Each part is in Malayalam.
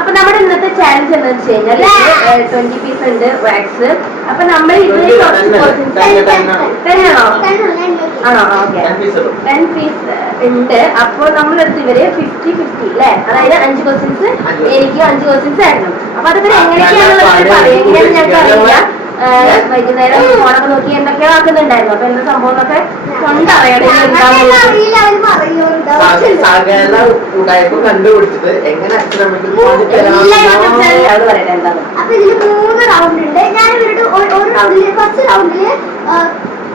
അപ്പൊ നമ്മുടെ ഇന്നത്തെ ചാലഞ്ച് എന്താണെന്ന് വെച്ച് കഴിഞ്ഞാൽ 20 പീസ് ഉണ്ട് വാക്സ്. അപ്പൊ നമ്മൾ ഇതിൽ ആണോ? ഓക്കെ, 10 പീസ് ഉണ്ട്. അപ്പൊ നമ്മളെടുത്ത് ഇവര് 50-50 അല്ലെ, അതായത് 5 ക്വസ്റ്റ്യൻസ് എനിക്കും 5 ക്വസ്റ്റ്യൻസ് ആയിരുന്നു. അപ്പൊ അതിപ്പോ എങ്ങനെയൊക്കെയാണെന്നുള്ളത് പറയാം. എങ്ങനെയാണെന്ന് ഞങ്ങൾക്ക് അറിയില്ല. വൈകുന്നേരം ഫോണൊക്കെ നോക്കി എന്തൊക്കെയോ ആക്കുന്നുണ്ടായിരുന്നു. അപ്പൊ എന്താ സംഭവം എന്നൊക്കെ കണ്ടുപിടിച്ചിട്ട് എങ്ങനെ പറയട്ടെ എന്താണ്. അപ്പൊ ഇതില് 3 റൗണ്ട് ഉണ്ട്. ഞാൻ ഇവരുടെ ഒരു റൗണ്ടില് ഫസ്റ്റ് റൗണ്ടില്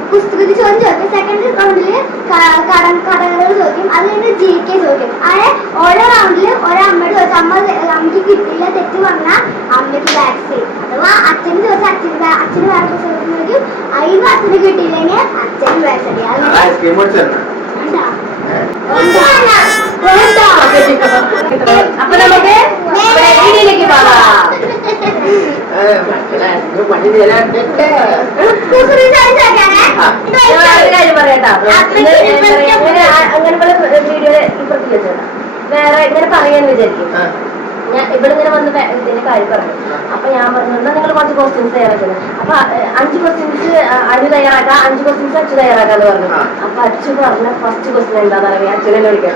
പുസ്തകത്തിൽ ചോദ്യം ചോദിക്കും, സെക്കൻഡ് റൗണ്ടില് കടകൾ ചോദിക്കും, അത് കഴിഞ്ഞ് GK ചോദിക്കും. അങ്ങനെ ഓരോ റൗണ്ടില് ഓരോ അമ്മയോട് ചോദിച്ചു. അമ്മയ്ക്ക് കിട്ടില്ല, തെറ്റ് പറഞ്ഞാൽ അമ്മയ്ക്ക് ബാക്ക് ചെയ്യും. അഥവാ അച്ഛന് ചോദിച്ചാൽ അച്ഛന് വേറെ ചോദിക്കും. അതിന് അച്ഛന് കിട്ടിയില്ലെങ്കിൽ അച്ഛന് ബാക്ക് ചെയ്യും. അപ്പൊ നമുക്ക് വീഡിയോയിലേക്ക് പോകാം. കാര്യം പറയട്ടാ, അങ്ങനെ വീഡിയോയില് ഇപ്പുറത്ത് വെച്ചോട്ടാ. വേറെ ഇങ്ങനെ പറയാന്ന് വിചാരിക്കും. ഞാൻ ഇവിടെ ഇങ്ങനെ വന്ന് ഇതിന്റെ കാര്യം പറഞ്ഞു. അപ്പൊ ഞാൻ പറഞ്ഞു നിങ്ങൾ കുറച്ച് ക്വസ്റ്റ്യൻസ് തയ്യാറാക്കുന്നത്. അപ്പൊ 5 ക്വസ്റ്റ്യൻസ് അനു തയ്യാറാക്കാം, 5 ക്വസ്റ്റ്യൻസ് അച്ചു തയ്യാറാക്കാന്ന് പറഞ്ഞു. അപ്പൊ അച്ചു പറഞ്ഞ ഫസ്റ്റ് ക്വസ്റ്റ്യൻ എന്താന്ന് അറിയാം, അച്ഛനെ വിളിക്കാൻ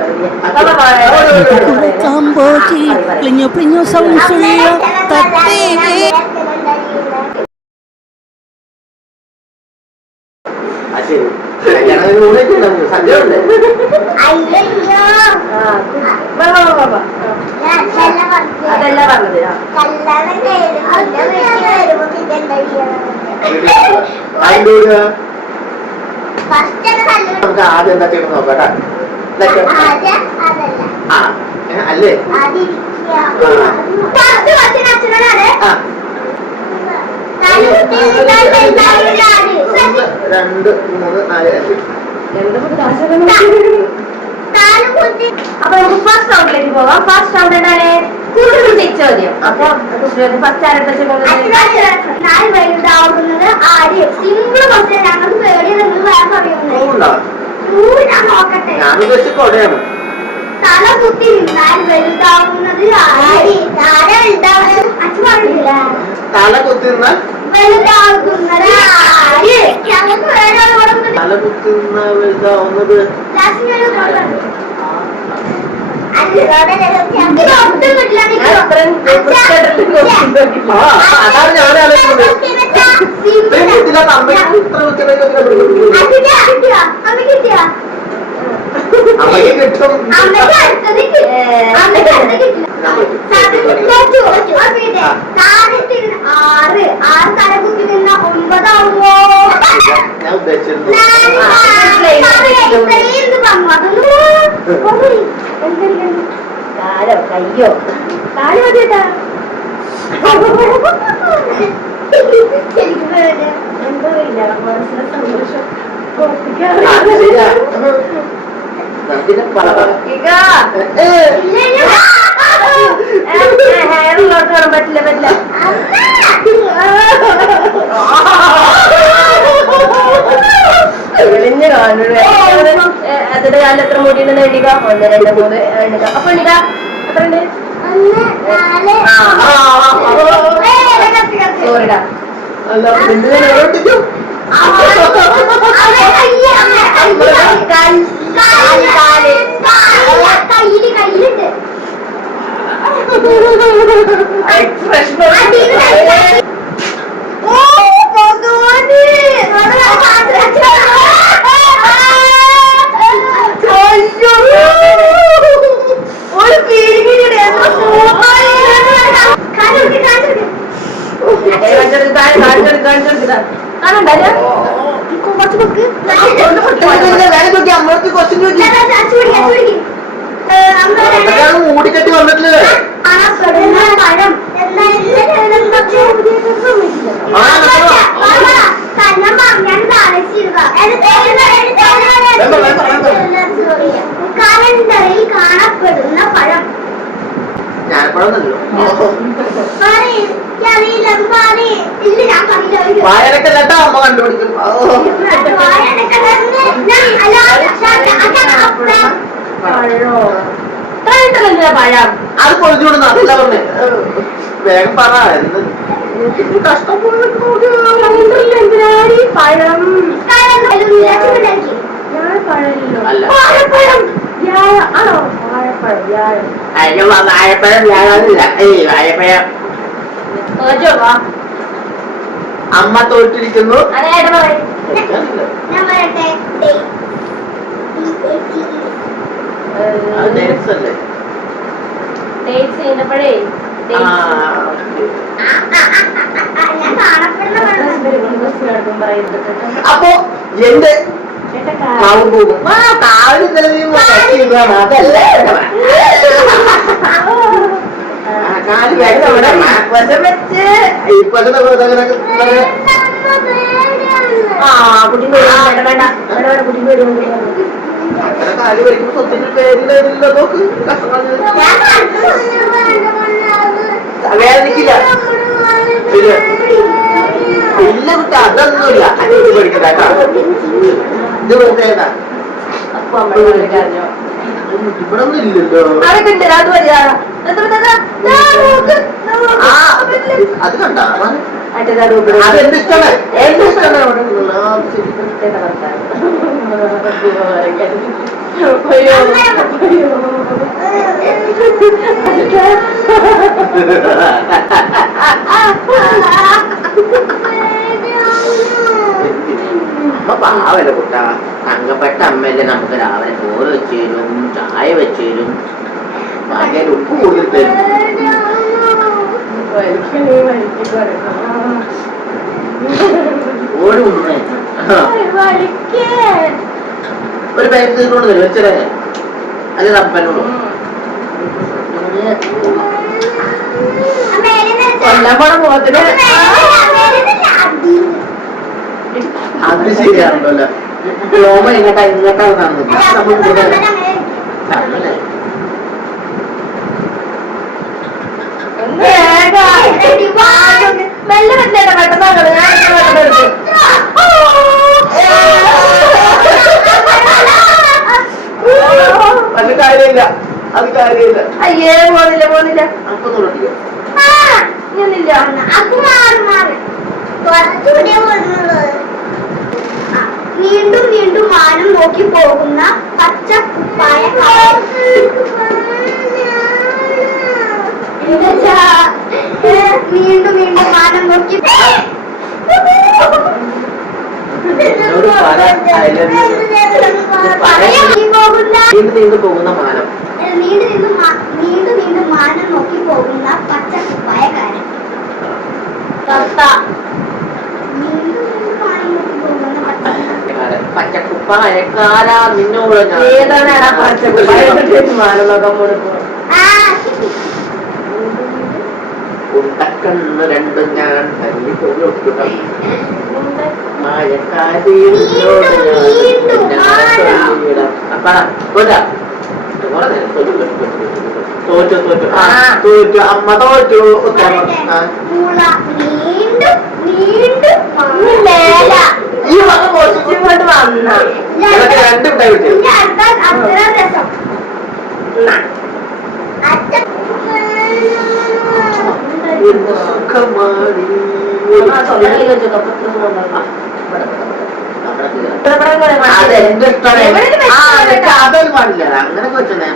അതല്ല പറഞ്ഞത്. നമുക്ക് ആദ്യം എന്താ ചെയ്യണം നോക്കട്ടെ. അല്ലേ 2, 3, 4, 5. അപ്പൊ നമുക്ക് ഫസ്റ്റ് റൗണ്ടിലേക്ക് പോവാം. ഫസ്റ്റ് റൗണ്ട് എന്താണ്? കൂടുതൽ ചോദ്യം. അപ്പൊ ഫസ്റ്റ് ആരുടെ വലുതാവുന്നത് ആര്? Single question. ഞങ്ങൾക്ക് പേടി നിങ്ങൾ വേറെ പറയുന്നത് നോക്കട്ടെ. തല കുത്തി നിന്നാൽ വലുതാവുന്നത് ആര്? അച്ഛൻ പറഞ്ഞില്ല. തല കുത്തി നിന്നാൽ വലുതാകുന്നത് ആര്? ഞങ്ങൾക്ക് തല കുത്തി നിന്നാൽ വലുതാവുന്നത് അതാണ് ഞാൻ അമ്മയ്ക്ക് കിട്ടും. ആറ് തല കുത്തി നിന്ന 9 ആവുമോ? ഞാൻ ഉദ്ദേശിച്ചിരുന്നു. കാലോ കയ്യോ കാലോ മതിയേട്ടാ. എന്തോ ഇല്ല മനസ്സിലെ സന്തോഷം ഹെയറിലോട്ട് വരാൻ പറ്റില്ല. വെളിഞ്ഞ കാണുന്നത് അതിന്റെ കാലം എത്ര മുടിയുണ്ടെന്ന് എണ്ണിക്ക. 1, 2, 3 എണ്ണിക്ക. അപ്പൊ എണ്ണിക്ക എത്ര ഉണ്ട്? സോറിടാ. മൂടിക്കെട്ടി വന്നിട്ടില്ലേ? കലണ്ടറിൽ കാണപ്പെടുന്ന പഴം. ഞാനിപ്പഴൊന്നല്ലോ. എനിക്കറിയില്ല അത് മാറി ഇല്ല ഞാൻ പറഞ്ഞില്ല വായനൊക്കെ കേട്ടോ അമ്മ കണ്ടുപിടിക്കും പഴം അത് പൊളിച്ചുകൊടുന്ന അതല്ല പറഞ്ഞേ വേഗം പറ കഷ്ടം പഴം അല്ല ആണോ വാഴപ്പഴം വ്യാഴം വാഴപ്പഴം വ്യാഴമില്ല വാഴപ്പഴം അമ്മ തോറ്റിരിക്കുന്നു അതായത് പറയും ഞാൻ പറയട്ടെ അത് ഡേറ്റ്സ് അല്ലേ ഡേറ്റ്സ് ചെയ്യുന്നപ്പോഴേ ഞാൻ കാണപ്പെടുന്ന അപ്പൊ എന്റെ കാവ് പോകും കാവിന് അതല്ലേ കാല് വശം വെച്ച് ഇപ്പത്തെ അങ്ങനെ കാല് വരയ്ക്കുമ്പോ സ്വത്തിന്റെ പേരില്ല നോക്ക് കഷ്ടപ്പാട് വേദനിക്കില്ല ഇല്ല കുട്ടി അതൊന്നുമില്ല അഞ്ച് പഠിക്കട്ടാ ഇത് വെറുതെ ഇവിടെ ഒന്നും ഇല്ലല്ലോ അത് കണ്ട അതെന്റെ ഇഷ്ടമേ എന്റെ ഇഷ്ടമേ അമ്മ പാവല്ല കുട്ട തങ്കപ്പെട്ട അമ്മയല്ലേ നമുക്ക് രാവിലെ ചോറ് വെച്ച് തരും ചായ വെച്ച് തരും ബാക്കി ഉപ്പ് കൂടുതൽ തരും ഓടി കൊണ്ടുവന്നേ ഒരു ബാഗ് തീർക്കൊണ്ട് തരും വെച്ചേ അല്ലെ തപ്പനോട് അത് ശരിയാണല്ലോ രോമ ഇങ്ങോട്ടാണ് നടന്നത് മെല്ലെ വെച്ചേട്ടാ പെട്ടെന്ന് അത് കാര്യമില്ല അത് കാര്യമില്ല അയ്യേ പോന്നില്ല അപ്പൊ തുടങ്ങിയോ ഇല്ല വീണ്ടും വീണ്ടും മാനം നോക്കി പോകുന്ന പച്ച കുപ്പായ വീണ്ടും വീണ്ടും മാനം നോക്കി പോകുന്ന മാനം വീണ്ടും മാനം നോക്കി പോകുന്ന പച്ച കുപ്പായക്കാരൻ പച്ചക്കുപ്പായക്കാരാ നിന്നോട് ഏതാണ് പച്ചക്കുപ്പായൊക്കെ കൊടുക്കും ഉണ്ടക്കണ്ണ് രണ്ടും ഞാൻ തോറ്റു അമ്മ തോറ്റു ഈ വക പോസിറ്റീവായിട്ട് വന്ന രണ്ടും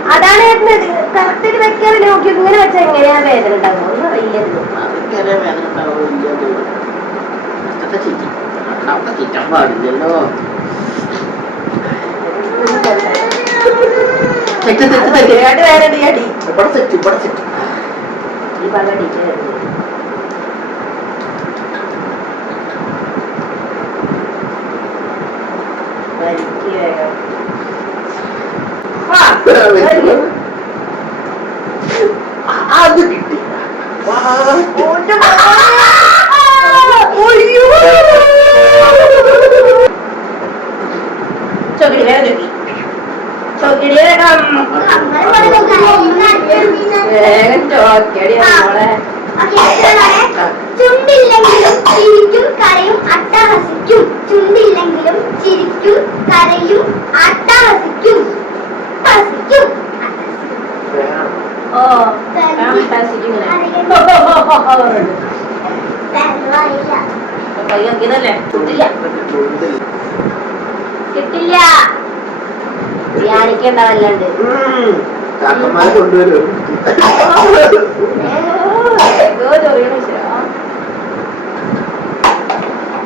അതാണ് കറക്റ്റ് വെക്കാൻ നോക്കി ഇങ്ങനെ വെച്ചാൽ എങ്ങനെയാ വേദന ഉണ്ടാകും ഒന്നും അറിയില്ലല്ലോ ചിറ്റാൻ പാടില്ലല്ലോ ഈ പല്ലടി അത് കിട്ടി ചോക്കിടി വേഗം ചോക്കിടി വേഗം ചോക്കിടി മോളെ ചുണ്ടില്ലെങ്കിലും ചിരിക്കും കരയും അട്ടഹസിക്കും. ചുണ്ടില്ലെങ്കിലും ചിരിക്കും കരയും അട്ടഹസിക്കും. ഹസിക്കും. ഓ ഫാന്റാസ്റ്റിക് ഇങ്ങനെ കൈയാക്കിയതല്ലേ കിട്ടില്ല കിട്ടില്ല ധ്യാനിക്കേണ്ടതല്ലാണ്ട് ചാക്കന്മാരെ കൊണ്ടുവരും.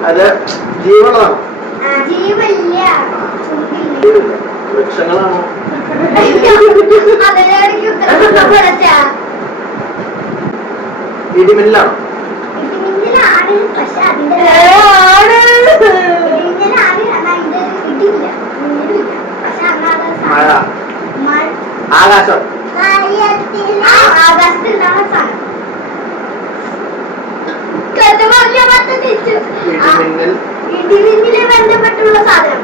അത് ജീവനമാണോ? ജീവല്ല വൃക്ഷങ്ങളാണോ? ഇടിമിന്നലാണോ? ഇടിമിന്നലാണ്. പക്ഷെ അതിന്റെ ഇടിമിന്നലാണ്. അതിന്റെ ഇടിയില്ല മിന്നലില്ല. പക്ഷെ മഴ, മഴ ആകാശം, ആകാശത്തിലുള്ള സാധനം. ഇടിമിന്നൽ, ഇടിമിന്നലെ ബന്ധപ്പെട്ടുള്ള സാധനം.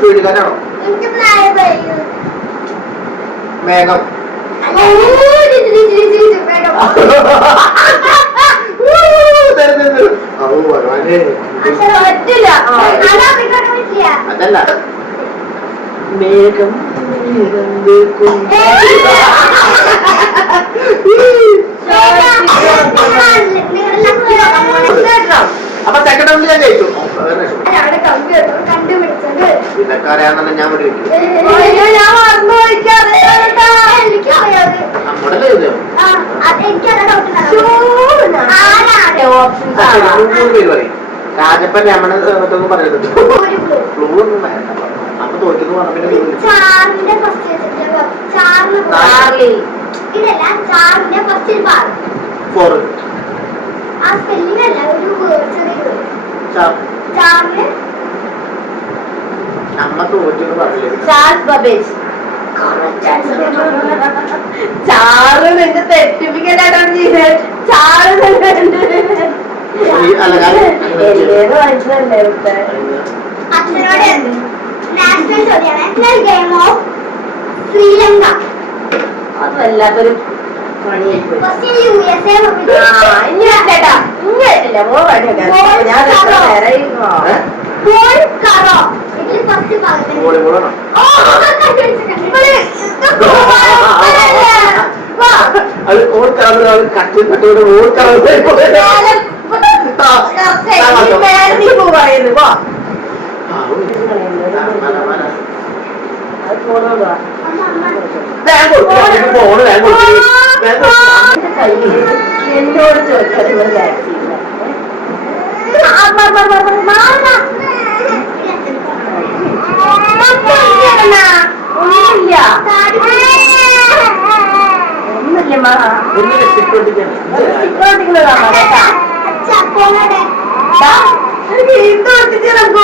ചുഴലിക്കാറ്റാണോ? മേഘം, അതല്ല മേഘം. അപ്പൊ സെക്കൻഡ് റൗണ്ടിൽ ഞാൻ ജയിച്ചു. കണ്ടുപിടിച്ചത് ഇതൊക്കെ ഞാൻ ഇവിടെ ഇട്ടു. നമ്മുടെ മൂന്ന് പേര് പറയും. രാജപ്പൻ രമണ എന്നൊക്കെ പറയുന്നത് ഫ്ലൂ ഒന്നും വേണ്ട. അപ്പൊ തോറ്റെന്ന് പറഞ്ഞ പിന്നെ ചാറിന്റെ ഫസ്റ്റ് ഇതല്ല ചാറിന്റെ ഫസ്റ്റ് ഫോർ ആ സ്പെല്ലിംഗ് അല്ല ഒരു ചെറിയ ചാറിന് നമ്മ തോറ്റെന്ന് പറഞ്ഞില്ലേ? ചാൾസ് ബബേജ് ചാറ് നിന്റെ സർട്ടിഫിക്കറ്റ് ചെയ്തത് ചാറ് അച്ഛനോട് നാഷണൽ ചോദ്യമാണ്. National game of Sri Lanka. അത് വല്ലാത്തൊരു പണിയായിപ്പോയി. ക്വസ്റ്റ്യൻ USA ഇനി കേട്ടാ ഇനി ആയിട്ടില്ല മോ പണി ഞാൻ ഗോൾ കറോ. ഇതിൽ ഫസ്റ്റ് ഭാഗത്ത് വോളിബോളാണോ? അത് ഓർക്കാതെ കട്ടിൽ കട്ടോട് ഓർക്കാതെ പറയുന്നു എന്നോട് ചോദിച്ചാൽ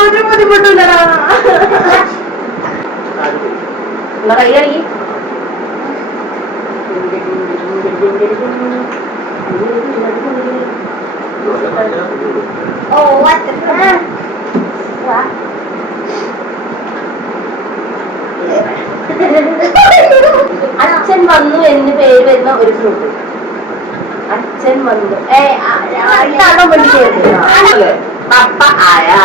ഒരു ബുദ്ധിമുട്ടില്ലടാ കൈയടി അച്ഛൻ വന്നു എന്ന് പേര് വരുന്ന ഒരു ഫ്രൂട്ട്. അച്ഛൻ വന്നു പപ്പ ആയാ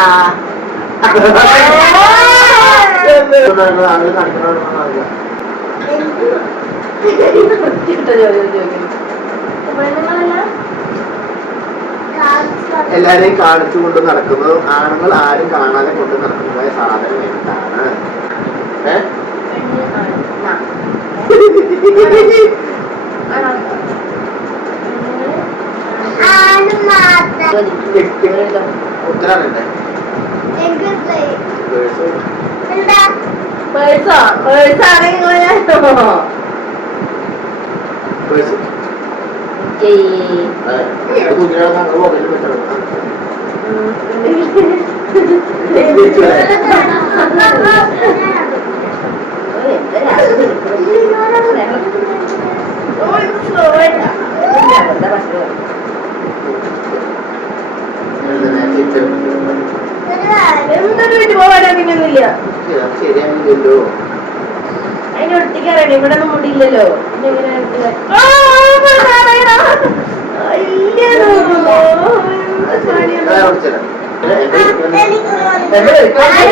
എല്ലാരെയും കാണിച്ചുകൊണ്ട് നടക്കുന്നത് ആണുങ്ങൾ ആരും കാണാതെ കൊണ്ട് നടക്കുന്നതായ സാധനം എന്താണ്? ഉത്തരാണല്ലേ? എന്തൊരു വീട്ടിൽ പോകാനോ പിന്നൊന്നുമില്ല. ശരിയാണല്ലോ. അതിന് ഒട്ടിക്കാറേ ഇവിടെ ഒന്നും മുടിയില്ലല്ലോ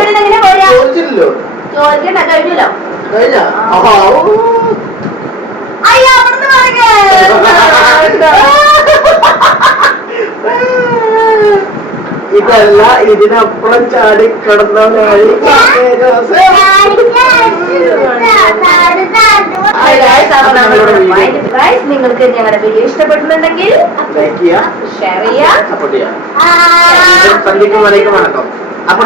പിന്നെ എങ്ങനെ ചോദിച്ചില്ലല്ലോ ചോദിക്കണ്ട കഴിഞ്ഞല്ലോ കഴിഞ്ഞ അയ്യോ അവിടുന്ന് ഇതല്ല ഇതിനപ്പുറം ചാടി കിടന്നവനായി നിങ്ങൾക്ക് ഞങ്ങളുടെ വീഡിയോ ഇഷ്ടപ്പെടുന്നുണ്ടെങ്കിൽ ലൈക്ക് ചെയ്യാ ഷെയർ ചെയ്യാം സപ്പോർട്ട് ചെയ്യാം. വണക്കം. അപ്പൊ